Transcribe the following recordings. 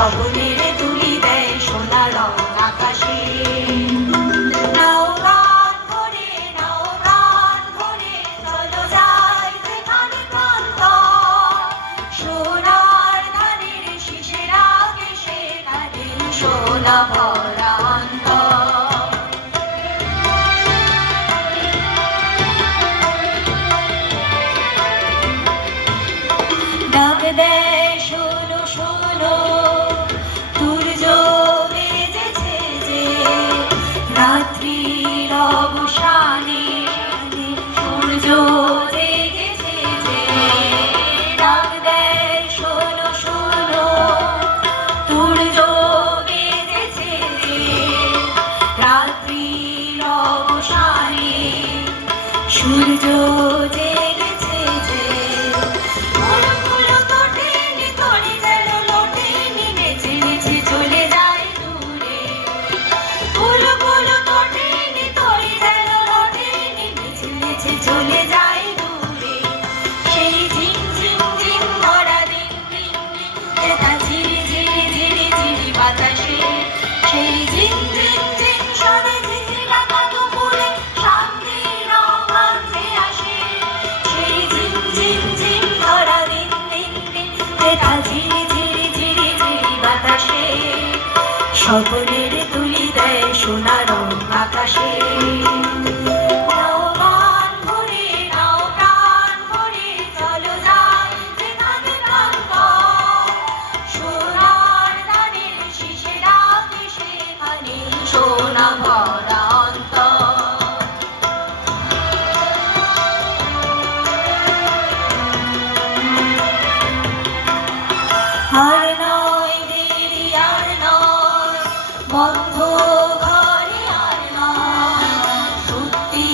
স্বপ্নের তুলি দেয় সোনা রং আকাশে। নাও গান ধরে নাও গান ধরে চলো যাই যেখানে প্রান্ত, সোনার ধানের শিশির আগে সেখানে সোনা ভরা অন্তর। ডাক দেয় শোনো শোনো সূর্য বেজেছে যে, রাত্রির অবসানে সূর্য জেগেছে যে। ডাক দেয় শোনো শোনো সূর্য বেজেছে যে, রাত্রির অবসানে সূর্য জেগেছে যে। চলে যায় দূরে সেই ঝিমঝিম ঝিম ভরা দিন দিন যেটা ঝিরি ঝিরি ঝিরি ঝিরি বাতাসে, সেই ঝিমঝিম ঝিম সরে ঝিঝি ডাকা দুপুরে শান্তির রং আনতে আসে। সেই ঝিমঝিম ঝিম ভরা দিন দিন দিন যেটা ঝিরি ঝিরি ঝিরি ঝিরি বাতাসে, স্বপ্নের তুলি দেয় সোনা রং আকাশে। আর নয় দেরি আর নয় বন্ধ ঘরে আর নয়, সত্যি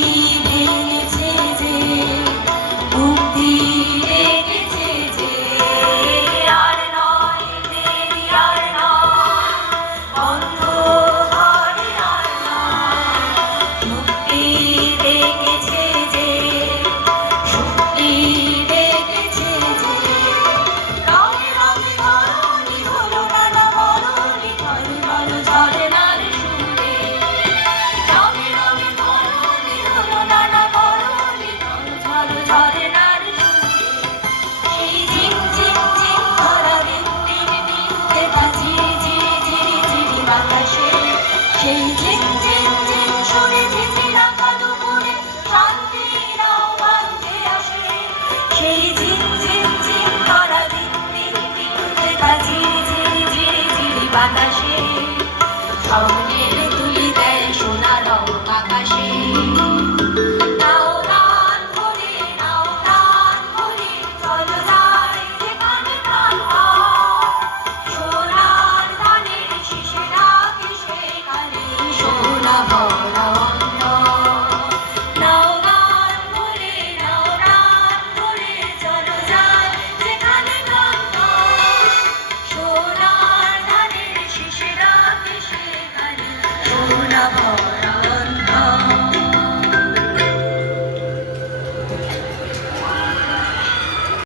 ভেঙেছে যে মুক্তি রেখেছে যে। আর নয় দেরি আর নয় বন্ধ ঘরে আর নয়, মুক্তি রেখেছে যে সত্যি রেখেছে যে। সেই ঝিমঝিম ঝিম সরে ঝিঝি ডাকা দুপুরে শান্তির রং আনতে আসে। সেই ঝিমঝিম ঝিম ভরা দিন দিন দিন যেটা ঝিরি ঝিরি ঝিরি ঝিরি বাতাসে, স্বপ্নের তুলি দেয় সোনা রং আকাশে। নাও গান ধরে নাও গান ধরে চলো যাই যেখানে প্রাণ হয়, সোনার ধানের শিশির আগে সেখানে সোনা ভরা অন্তর। নাও গান ধরে নাও গান ধরে চলো যাই যেখানে প্রাণ হয়, সোনার ধানের শিশির আগে সেখানে সোনা ভরা।